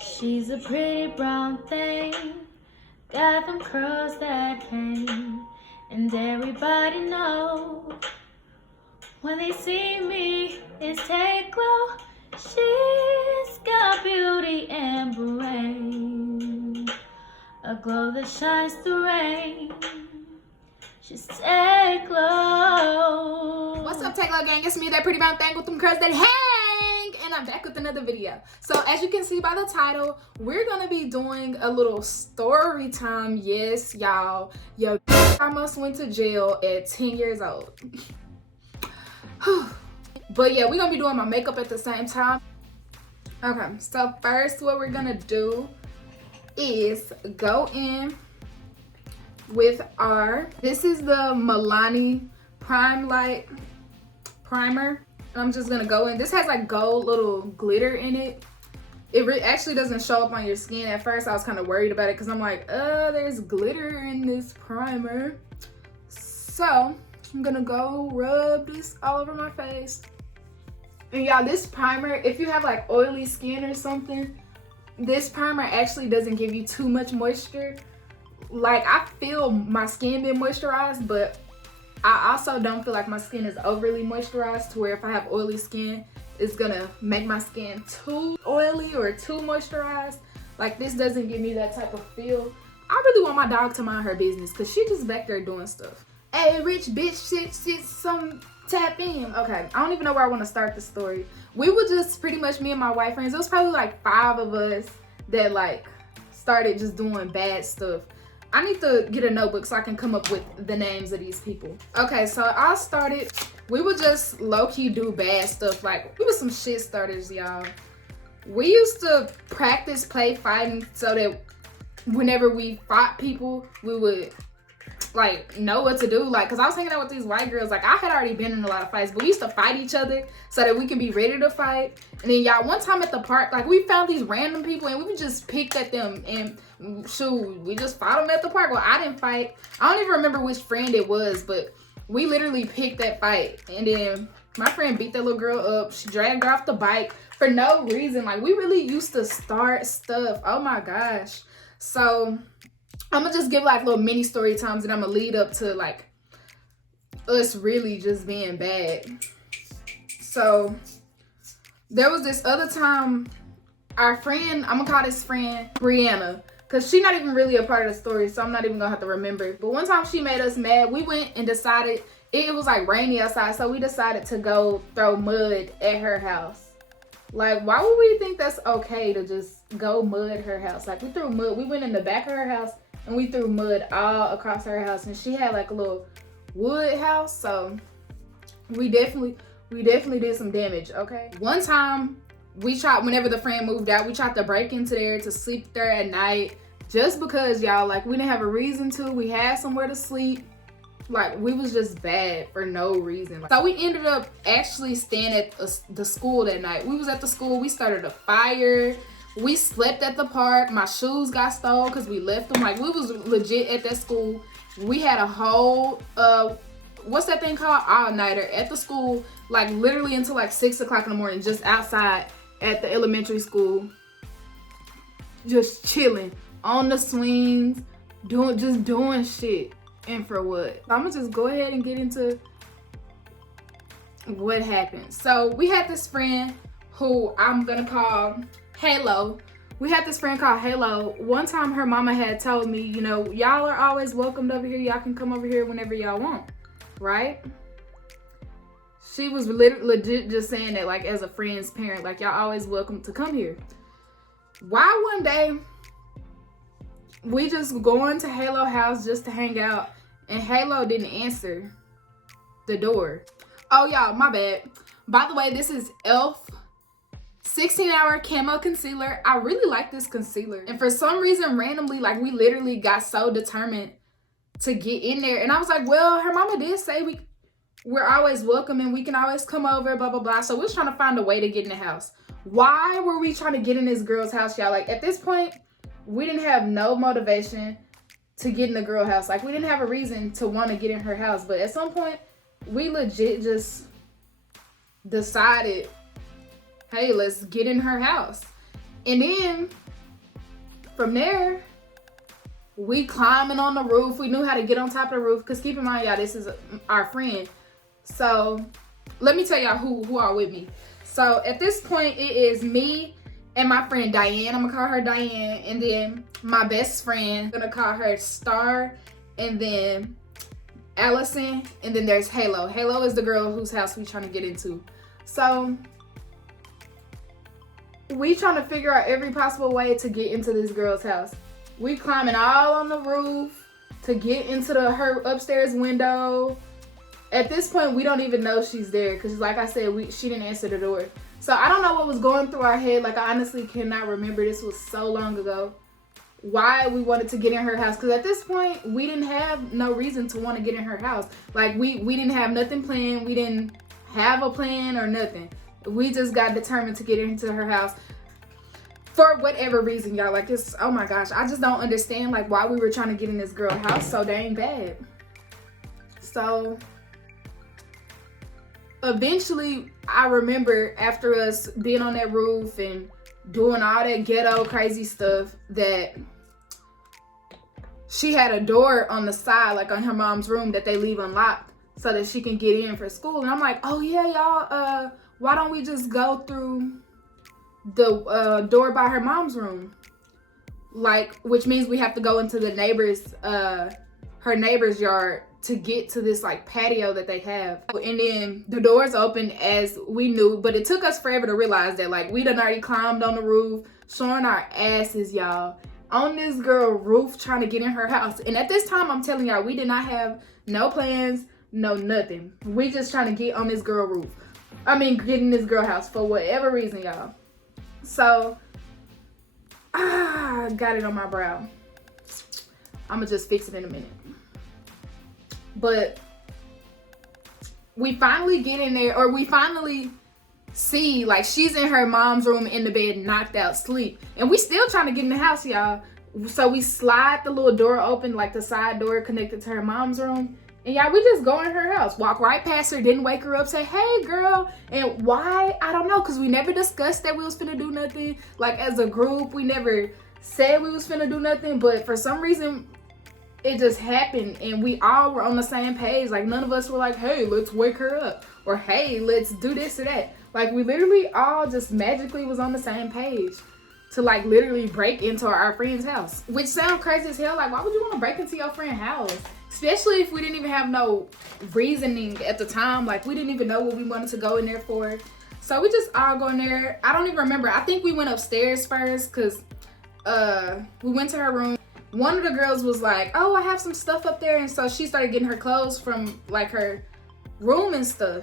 She's a pretty brown thing, got them curls that hang, and everybody knows when they see me, it's take glow. She's got beauty and brain, a glow that shines through rain. She's take glow. What's up, Take Glow gang? It's me, that pretty brown thing with them curls that hang, and I'm back with another video. So as you can see by the title, we're gonna be doing a little story time. Yes, y'all, yo, almost went to jail at 10 years old. But yeah, we're gonna be doing my makeup at the same time. Okay, so first what we're gonna do is go in with this is the Milani Prime Light Primer. I'm just gonna go in. This has like gold little glitter in it. It actually doesn't show up on your skin. At first I was kind of worried about it because I'm like, there's glitter in this primer. So I'm gonna go rub this all over my face. And y'all, this primer, if you have like oily skin or something, this primer actually doesn't give you too much moisture. Like, I feel my skin being moisturized, but I also don't feel like my skin is overly moisturized to where if I have oily skin, it's gonna make my skin too oily or too moisturized. Like, this doesn't give me that type of feel. I really want my dog to mind her business because she just back there doing stuff. Hey, rich bitch, shit, some tap in. Okay, I don't even know where I want to start the story. We were just pretty much me and my white friends. It was probably like 5 of us that like started just doing bad stuff. I need to get a notebook so I can come up with the names of these people. Okay, so I started, we would just low-key do bad stuff. Like, we were some shit starters, y'all. We used to practice play fighting so that whenever we fought people, we would like know what to do. Like, cause I was hanging out with these white girls. Like, I had already been in a lot of fights, but we used to fight each other so that we can be ready to fight. And then y'all, one time at the park, like, we found these random people and we just picked at them and shoot, we just fought them at the park. Well, I didn't fight. I don't even remember which friend it was, but we literally picked that fight. And then my friend beat that little girl up. She dragged her off the bike for no reason. Like, we really used to start stuff. Oh my gosh. So I'm gonna just give like little mini story times and I'm gonna lead up to like us really just being bad. So there was this other time, our friend, I'm gonna call this friend Brianna, because she's not even really a part of the story, so I'm not even gonna have to remember. But one time she made us mad. We went and decided, it was like rainy outside, so we decided to go throw mud at her house. Like, why would we think that's okay to just go mud her house? Like, we threw mud, we went in the back of her house and we threw mud all across her house, and she had like a little wood house, so we definitely did some damage. Okay, one time we tried, whenever the friend moved out, we tried to break into there to sleep there at night just because, y'all, like, we didn't have a reason to. We had somewhere to sleep. Like, we was just bad for no reason. So we ended up actually staying at the school that night. We was at the school, we started a fire. We slept at the park. My shoes got stolen because we left them. Like, we was legit at that school. We had a whole, what's that thing called? All-nighter at the school. Like, literally until like 6 o'clock in the morning, just outside at the elementary school. Just chilling on the swings, just doing shit. And for what? I'm gonna just go ahead and get into what happened. So we had this friend who I'm gonna call Halo. We had this friend called Halo. One time her mama had told me, you know, y'all are always welcomed over here. Y'all can come over here whenever y'all want, right? She was legit just saying that, like, as a friend's parent, like, y'all always welcome to come here. Why one day we just going to Halo house just to hang out, and Halo didn't answer the door. Oh, y'all, my bad. By the way, this is e.l.f. 16-hour camo concealer. I really like this concealer. And for some reason, randomly, like, we literally got so determined to get in there. And I was like, well, her mama did say we're always welcome and we can always come over, blah, blah, blah. So we was trying to find a way to get in the house. Why were we trying to get in this girl's house, y'all? Like, at this point, we didn't have no motivation to get in the girl house. Like, we didn't have a reason to want to get in her house. But at some point, we legit just decided, hey, let's get in her house. And then from there, we climbing on the roof. We knew how to get on top of the roof. Because keep in mind, y'all, this is our friend. So let me tell y'all who are with me. So at this point, it is me and my friend Diane. I'm going to call her Diane. And then my best friend, I'm going to call her Star. And then Allison. And then there's Halo. Halo is the girl whose house we trying to get into. So we trying to figure out every possible way to get into this girl's house. We climbing all on the roof to get into her upstairs window. At this point, we don't even know she's there because, like I said, she didn't answer the door. So I don't know what was going through our head. Like, I honestly cannot remember. This was so long ago. Why we wanted to get in her house. Because at this point, we didn't have no reason to want to get in her house. Like, we didn't have nothing planned. We didn't have a plan or nothing. We just got determined to get into her house. For whatever reason, y'all. Like, it's, oh my gosh. I just don't understand, like, why we were trying to get in this girl's house so dang bad. So eventually, I remember after us being on that roof and doing all that ghetto crazy stuff, that she had a door on the side, like on her mom's room, that they leave unlocked so that she can get in for school. And I'm like, oh yeah, y'all, why don't we just go through the door by her mom's room? Like, which means we have to go into the neighbor's, her neighbor's yard to get to this like patio that they have. And then the doors open as we knew, but it took us forever to realize that like we done already climbed on the roof, showing our asses, y'all, on this girl roof trying to get in her house. And at this time, I'm telling y'all, we did not have no plans, no nothing. We just trying to get on this girl roof. I mean, get in this girl house for whatever reason, y'all. So, got it on my brow. I'ma just fix it in a minute. But we finally get in there, or we finally see like she's in her mom's room in the bed, knocked out, sleep. And we still trying to get in the house, y'all. So we slide the little door open, like the side door connected to her mom's room. And y'all, we just go in her house, walk right past her, didn't wake her up, say, hey girl. And why? I don't know, because we never discussed that we was finna do nothing. Like as a group, we never said we was finna do nothing, but for some reason, it just happened and we all were on the same page. Like none of us were like, hey, let's wake her up, or hey, let's do this or that. Like we literally all just magically was on the same page to like literally break into our friend's house. Which sounds crazy as hell. Like why would you want to break into your friend's house? Especially if we didn't even have no reasoning at the time. Like we didn't even know what we wanted to go in there for. So we just all go in there. I don't even remember. I think we went upstairs first because we went to her room. One of the girls was like, oh, I have some stuff up there. And so she started getting her clothes from like her room and stuff.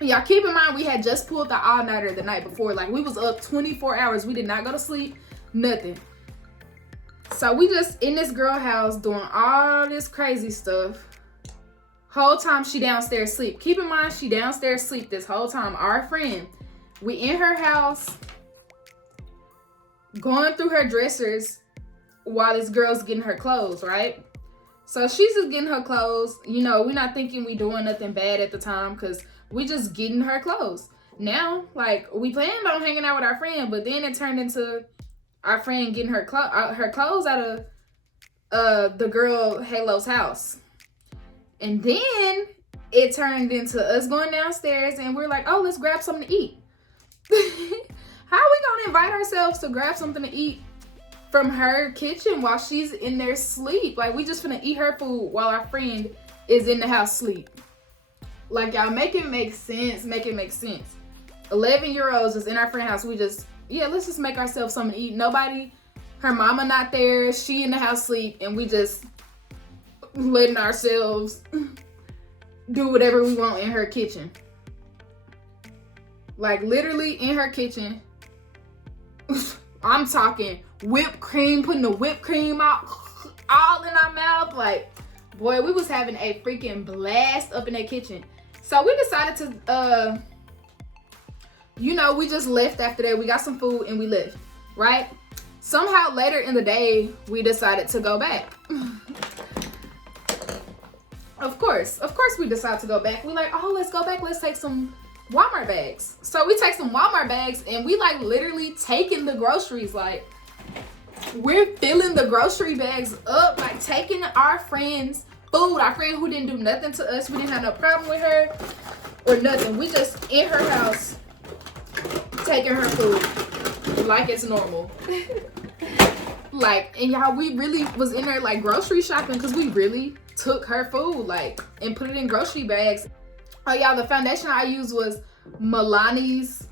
Y'all keep in mind, we had just pulled the all-nighter the night before. Like we was up 24 hours. We did not go to sleep, nothing. So we just in this girl house doing all this crazy stuff. Whole time she downstairs sleep. Keep in mind, she downstairs sleep this whole time. Our friend, we in her house, going through her dressers, while this girl's getting her clothes, right? So she's just getting her clothes. You know, we're not thinking we doing nothing bad at the time because we just getting her clothes. Now, like, we planned on hanging out with our friend, but then it turned into our friend getting her clothes out of the girl Halo's house. And then it turned into us going downstairs and we're like, oh, let's grab something to eat. How are we gonna invite ourselves to grab something to eat from her kitchen while she's in there sleep? Like we just finna eat her food while our friend is in the house sleep. Like y'all, make it make sense. Make it make sense. 11-year-olds is in our friend's house. We just, yeah, let's just make ourselves something to eat. Nobody, her mama not there. She in the house sleep, and we just letting ourselves do whatever we want in her kitchen. Like literally in her kitchen. I'm talking whipped cream, putting the whipped cream out all in our mouth. Like, boy, we was having a freaking blast up in that kitchen. So we decided to, you know, we just left after that. We got some food and we left, right? Somehow later in the day, we decided to go back. Of course we decided to go back. We like, oh, let's go back. Let's take some Walmart bags. So we take some Walmart bags and we like literally taking the groceries. Like we're filling the grocery bags up, like taking our friends' food. Our friend who didn't do nothing to us. We didn't have no problem with her or nothing. We just in her house taking her food like it's normal. Like, and y'all, we really was in there like grocery shopping because we really took her food like and put it in grocery bags. Oh y'all, the foundation I used was Milani's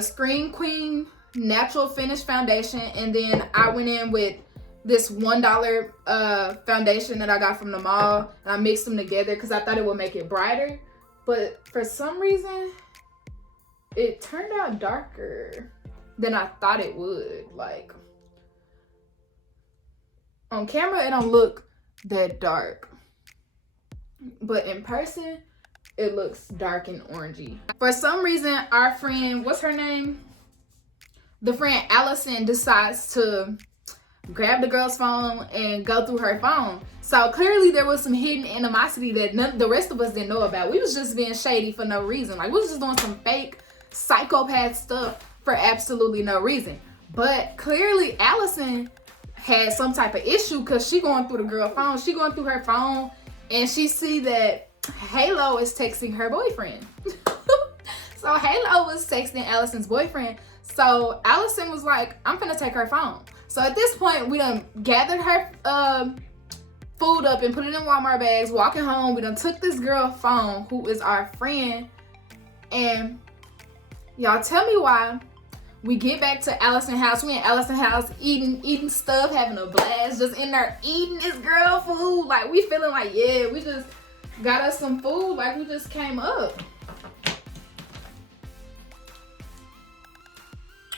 Screen Queen Natural Finish Foundation, and then I went in with this $1 foundation that I got from the mall, and I mixed them together because I thought it would make it brighter, but for some reason it turned out darker than I thought it would. Like, on camera it don't look that dark, but in person it looks dark and orangey. For some reason, our friend, what's her name? The friend Allison decides to grab the girl's phone and go through her phone. So clearly there was some hidden animosity that the rest of us didn't know about. We was just being shady for no reason. Like, we was just doing some fake psychopath stuff for absolutely no reason. But clearly Allison had some type of issue because she going through the girl's phone. She going through her phone and she see that Halo is texting her boyfriend. So Halo was texting Allison's boyfriend. So Allison was like, I'm gonna take her phone. So at this point, we done gathered her food up and put it in Walmart bags, walking home. We done took this girl's phone, who is our friend. And y'all, tell me why we get back to Allison's house. We in Allison's house eating stuff, having a blast, just in there eating this girl food. Like, we feeling like, yeah, we just got us some food, like we just came up.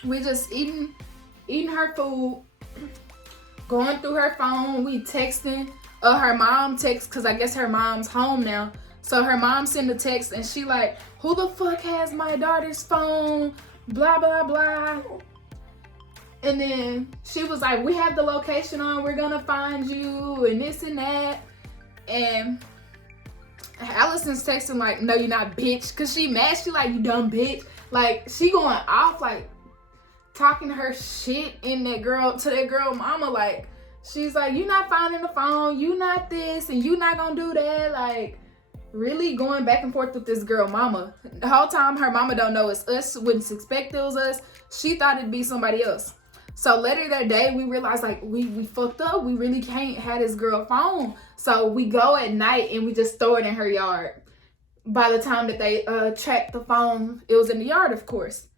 We just eating her food, going through her phone. We texting. Her mom texts, because I guess her mom's home now. So her mom sent a text and she like, who the fuck has my daughter's phone? Blah, blah, blah. And then she was like, we have the location on, we're gonna find you, and this and that. And Allison's texting like, no, you're not, bitch. Cause she mad. She like, you dumb bitch. Like, she going off, like talking her shit in that girl, to that girl mama. Like, she's like, you not finding the phone, you not this, and you not gonna do that. Like, really going back and forth with this girl mama. The whole time her mama don't know it's us, wouldn't expect it was us. She thought it'd be somebody else. So later that day, we realized like we fucked up. We really can't have this girl phone. So we go at night and we just throw it in her yard. By the time that they tracked the phone, it was in the yard, of course.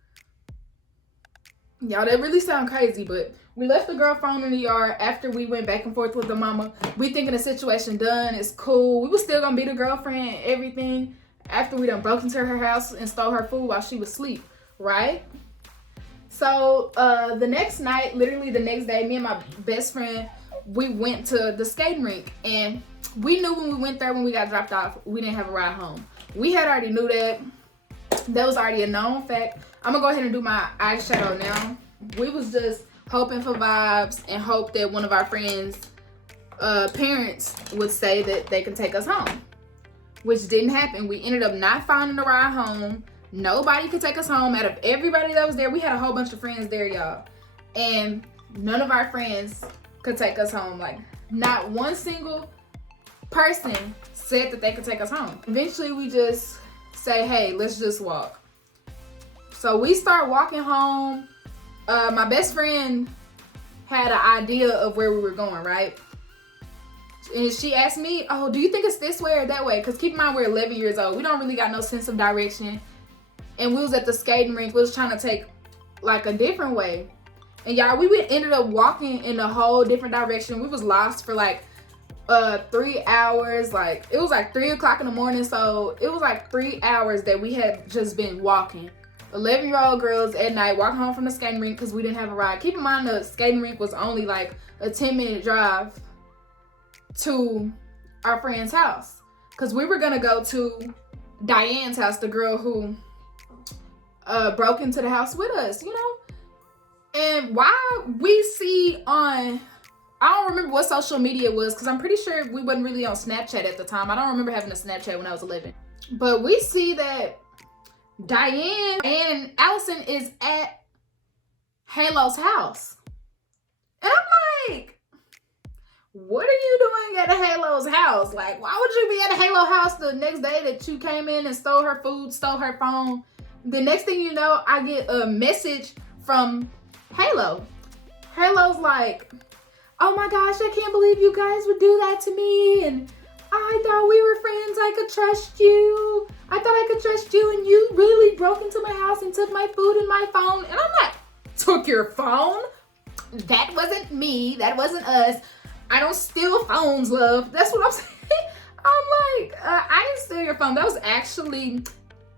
Y'all, that really sound crazy, but we left the girl phone in the yard after we went back and forth with the mama. We thinking the situation done, it's cool. We was still gonna be the girlfriend, everything, after we done broke into her house and stole her food while she was asleep, right? So the next night, literally the next day, me and my best friend, we went to the skating rink, and we knew when we went there, when we got dropped off, we didn't have a ride home. We had already knew that. That was already a known fact. I'm gonna go ahead and do my eyeshadow now. We was just hoping for vibes and hope that one of our friends' parents would say that they can take us home, which didn't happen. We ended up not finding a ride home. Nobody could take us home. Out of everybody that was there, we had a whole bunch of friends there, y'all, and none of our friends could take us home. Like, not one single person said that they could take us home. Eventually, we just say, hey, let's just walk. So we start walking home. My best friend had an idea of where we were going, right? And she asked me, oh, do you think it's this way or that way? Because keep in mind, we're 11 years old. We don't really got no sense of direction. And we was at the skating rink. We was trying to take like a different way. And y'all, we ended up walking in a whole different direction. We was lost for like 3 hours. Like, it was like 3 o'clock in the morning. So it was like 3 hours that we had just been walking. 11-year-old girls at night walking home from the skating rink because we didn't have a ride. Keep in mind, the skating rink was only like a 10-minute drive to our friend's house, because we were gonna go to Diane's house, the girl who broke into the house with us, you know. And why we see on, I don't remember what social media it was, because I'm pretty sure we wasn't really on Snapchat at the time. I don't remember having a Snapchat when I was 11. But we see that Diane and Allison is at Halo's house. And I'm like, what are you doing at Halo's house? Like, why would you be at Halo house the next day that you came in and stole her food, stole her phone? The next thing you know, I get a message from Halo. Halo's like, oh my gosh, I can't believe you guys would do that to me. And I thought we were friends. I could trust you. I thought I could trust you. And you really broke into my house and took my food and my phone. And I'm like, took your phone? That wasn't me. That wasn't us. I don't steal phones, love. That's what I'm saying. I'm like, I didn't steal your phone. That was actually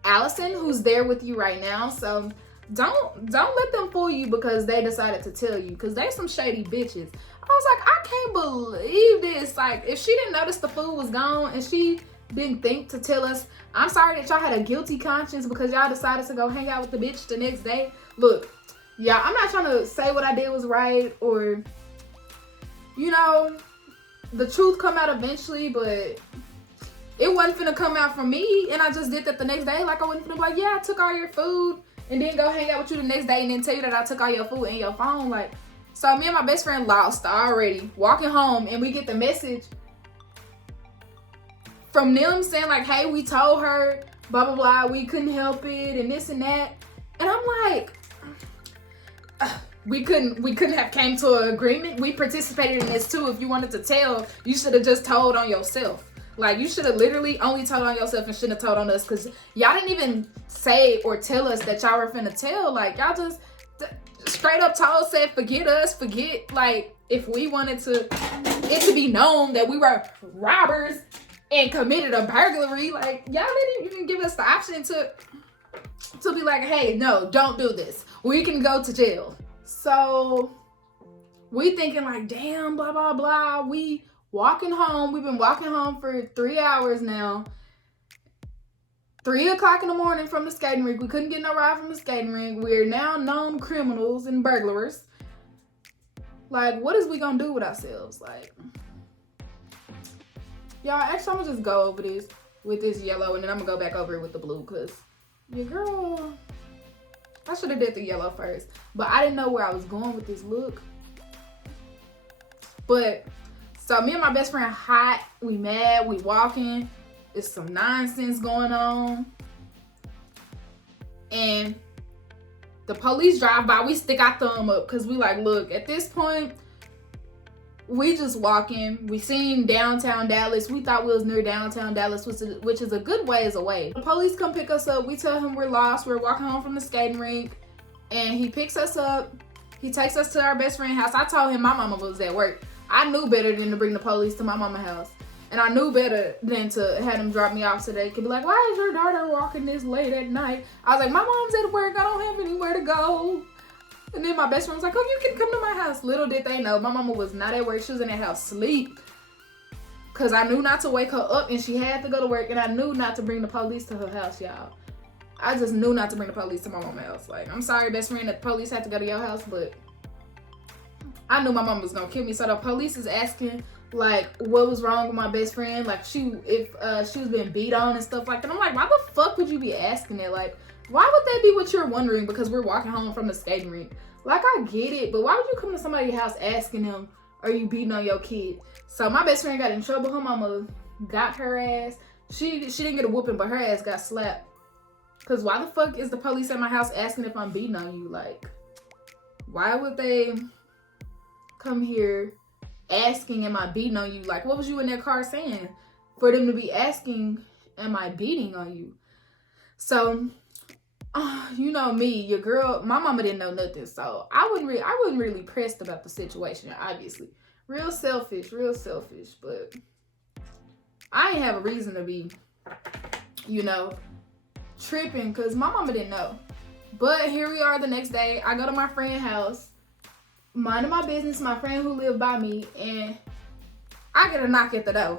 Allison, who's there with you right now. So don't let them fool you because they decided to tell you, because they some shady bitches. I was like, I can't believe this. Like, if she didn't notice the food was gone and she didn't think to tell us, I'm sorry that y'all had a guilty conscience because y'all decided to go hang out with the bitch the next day. Look, yeah, I'm not trying to say what I did was right or, you know, the truth come out eventually, but it wasn't finna come out from me. And I just did that the next day. Like, I wasn't finna be like, yeah, I took all your food and then go hang out with you the next day and then tell you that I took all your food and your phone. Like, so me and my best friend lost already, walking home, and we get the message from them saying like, hey, we told her, blah, blah, blah, we couldn't help it and this and that. And I'm like, we couldn't have came to an agreement. We participated in this too. If you wanted to tell, you should have just told on yourself. Like, you should have literally only told on yourself and shouldn't have told on us, because y'all didn't even say or tell us that y'all were finna tell. Like, y'all just straight up told, said, forget us, forget, like, if we wanted it to be known that we were robbers and committed a burglary. Like, y'all didn't even give us the option to be like, hey, no, don't do this. We can go to jail. So we thinking like, damn, blah, blah, blah. We walking home. We've been walking home for 3 hours now. 3 o'clock in the morning from the skating rink. We couldn't get no ride from the skating rink. We're now known criminals and burglars. Like, what is we gonna do with ourselves? Like, y'all, actually, I'm gonna just go over this with this yellow, and then I'm gonna go back over it with the blue, because your girl, I should have did the yellow first, but I didn't know where I was going with this look. But so me and my best friend hot, we mad, we walking, there's some nonsense going on, and the police drive by. We stick our thumb up because we like, look, at this point, we just walking. We seen downtown Dallas. We thought we was near downtown Dallas, which is a good ways away. The police come pick us up. We tell him we're lost. We're walking home from the skating rink, and he picks us up. He takes us to our best friend's house. I told him my mama was at work. I knew better than to bring the police to my mama's house. And I knew better than to have them drop me off so they could be like, why is your daughter walking this late at night? I was like, my mom's at work. I don't have anywhere to go. And then my best friend was like, oh, you can come to my house. Little did they know, my mama was not at work. She was in that house sleep. Because I knew not to wake her up, and she had to go to work. And I knew not to bring the police to her house, y'all. I just knew not to bring the police to my mama's house. Like, I'm sorry, best friend, that the police had to go to your house, but I knew my mama was going to kill me. So the police is asking, like, what was wrong with my best friend? Like, if she was being beat on and stuff like that. I'm like, why the fuck would you be asking that? Like, why would that be what you're wondering? Because we're walking home from the skating rink. Like, I get it, but why would you come to somebody's house asking them, are you beating on your kid? So my best friend got in trouble. Her mama got her ass. She didn't get a whooping, but her ass got slapped. Because why the fuck is the police at my house asking if I'm beating on you? Like, why would they come here asking, am I beating on you? Like, what was you in that car saying for them to be asking, am I beating on you? So, you know me, your girl, my mama didn't know nothing, so I wasn't really pressed about the situation, obviously. Real selfish, but I ain't have a reason to be, you know, tripping, because my mama didn't know. But here we are the next day. I go to my friend's house, minding my business, my friend who lived by me, and I get a knock at the door.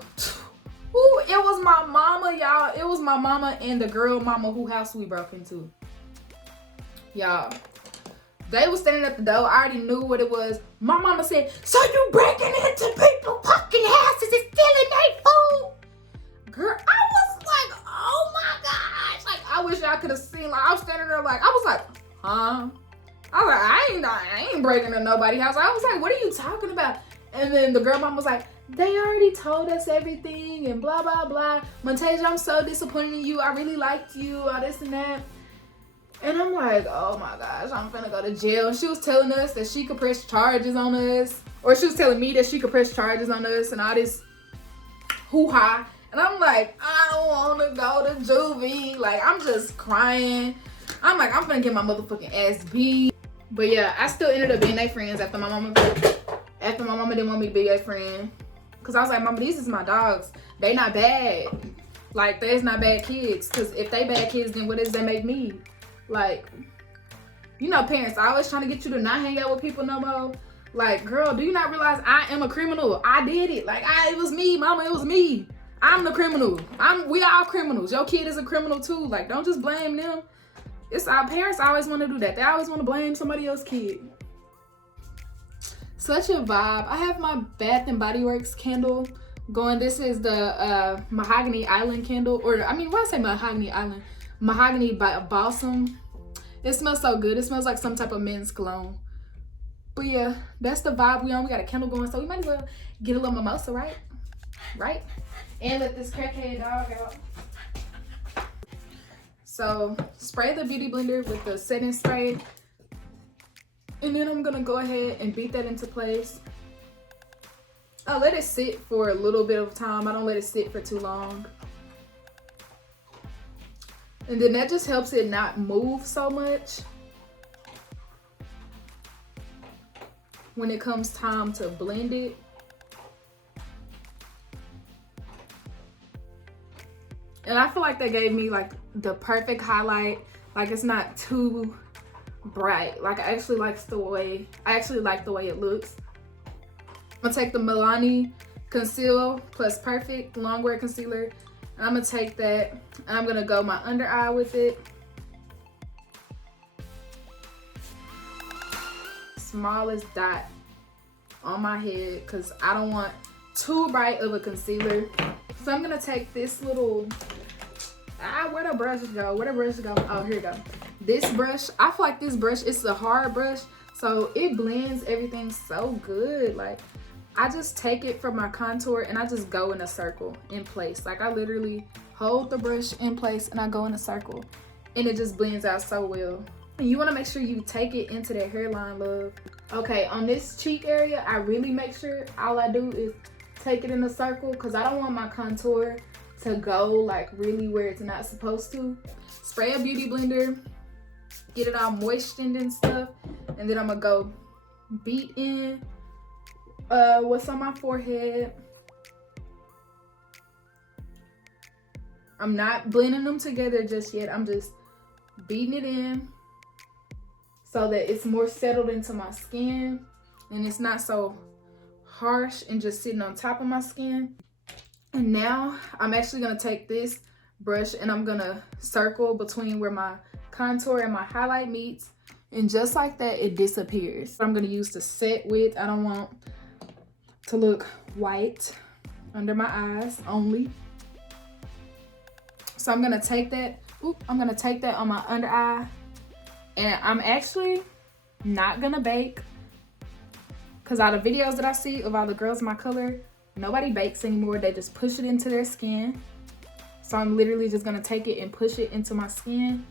Ooh, it was my mama, y'all. It was my mama and the girl mama who house we broke into. Y'all, they was standing at the door. I already knew what it was. My mama said, so you breaking into people's fucking houses and stealing their food? Girl, I was like, oh my gosh. Like, I wish y'all could have seen. Like, I was standing there like, I was like, huh? I I was like, I ain't breaking into nobody's house. I was like, what are you talking about? And then the girl mom was like, they already told us everything and blah, blah, blah. Montasia, I'm so disappointed in you. I really liked you, all this and that. And I'm like, oh my gosh, I'm finna go to jail. And she was telling us that she could press charges on us. Or she was telling me that she could press charges on us and all this hoo-ha. And I'm like, I don't want to go to juvie. Like, I'm just crying. I'm like, I'm finna get my motherfucking ass beat. But yeah, I still ended up being their friends after my mama didn't want me to be their friend. Cause I was like, mama, these is my dogs. They not bad. Like, there's not bad kids. Cause if they bad kids, then what does that make me? Like, you know, parents always trying to get you to not hang out with people no more. Like, girl, do you not realize I am a criminal? I did it. Like, it was me, mama, it was me. I'm the criminal. We all criminals. Your kid is a criminal too. Like, don't just blame them. It's our parents always want to do that. They always want to blame somebody else's kid. Such a vibe. I have my Bath and Body Works candle going. This is the Mahogany Island candle. Or, I mean, why I say Mahogany Island? Mahogany Balsam. It smells so good. It smells like some type of men's cologne. But yeah, that's the vibe we on. We got a candle going, so we might as well get a little mimosa, right? Right? And let this crackhead dog out. So spray the beauty blender with the setting spray. And then I'm gonna go ahead and beat that into place. I let it sit for a little bit of time. I don't let it sit for too long. And then that just helps it not move so much when it comes time to blend it. And I feel like they gave me like the perfect highlight. Like, it's not too bright. Like, I actually like the way it looks. I'm gonna take the Milani Conceal Plus Perfect Longwear Concealer. And I'm gonna take that and I'm gonna go my under eye with it. Smallest dot on my head because I don't want too bright of a concealer. So I'm gonna take this little, where'd the brush go? Oh, here we go. This brush, I feel like this brush, it's a hard brush, so it blends everything so good. Like, I just take it from my contour and I just go in a circle in place. Like, I literally hold the brush in place and I go in a circle and it just blends out so well. And you wanna make sure you take it into that hairline, love. Okay, on this cheek area, I really make sure all I do is take it in a circle because I don't want my contour to go like really where it's not supposed to. Spray a beauty blender, get it all moistened and stuff, and then I'm gonna go beat in what's on my forehead. I'm not blending them together just yet. I'm just beating it in so that it's more settled into my skin and it's not so harsh and just sitting on top of my skin. And now I'm actually gonna take this brush and I'm gonna circle between where my contour and my highlight meets, and just like that it disappears. I'm gonna use the set width. I don't want to look white under my eyes only. So I'm gonna take that, I'm gonna take that on my under eye, and I'm actually not gonna bake because all the videos that I see of all the girls my color, nobody bakes anymore. They just push it into their skin. So I'm literally just gonna take it and push it into my skin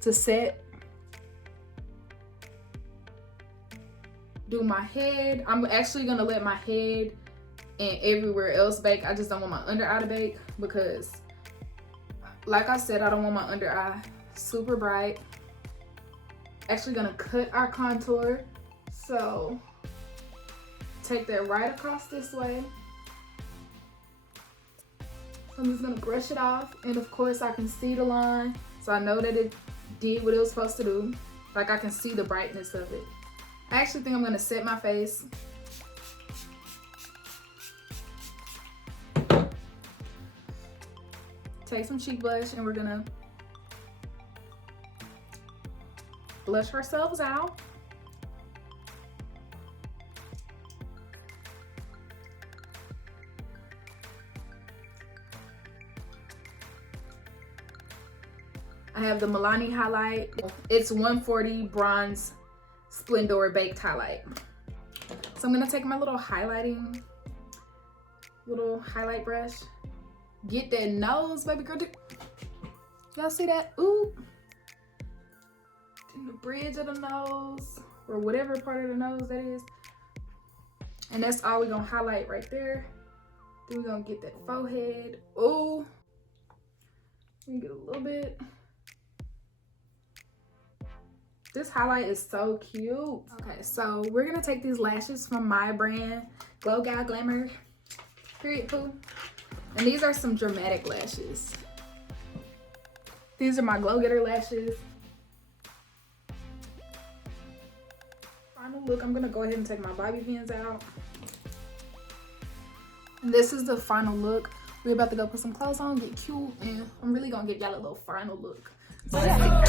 to set. Do my head. I'm actually gonna let my head and everywhere else bake. I just don't want my under eye to bake because, like I said, I don't want my under eye super bright. Actually gonna cut our contour. So take that right across this way. So I'm just gonna brush it off, and of course I can see the line, so I know that it did what it was supposed to do. Like, I can see the brightness of it. I actually think I'm gonna set my face. Take some cheek blush and we're gonna blush ourselves out. I have the Milani highlight. It's 140 bronze Splendor baked highlight. So I'm gonna take my little highlight brush. Get that nose, baby girl. Y'all see that? Ooh. In the bridge of the nose, or whatever part of the nose that is. And that's all we're gonna highlight right there. Then we're gonna get that forehead. Ooh. Let me get a little bit. This highlight is so cute. Okay, so we're gonna take these lashes from my brand, glogalglamour, period poo. And these are some dramatic lashes. These are my Glow Getter lashes. Final look, I'm gonna go ahead and take my bobby pins out. And this is the final look. We're about to go put some clothes on, get cute, and I'm really gonna give y'all a little final look. So, yeah.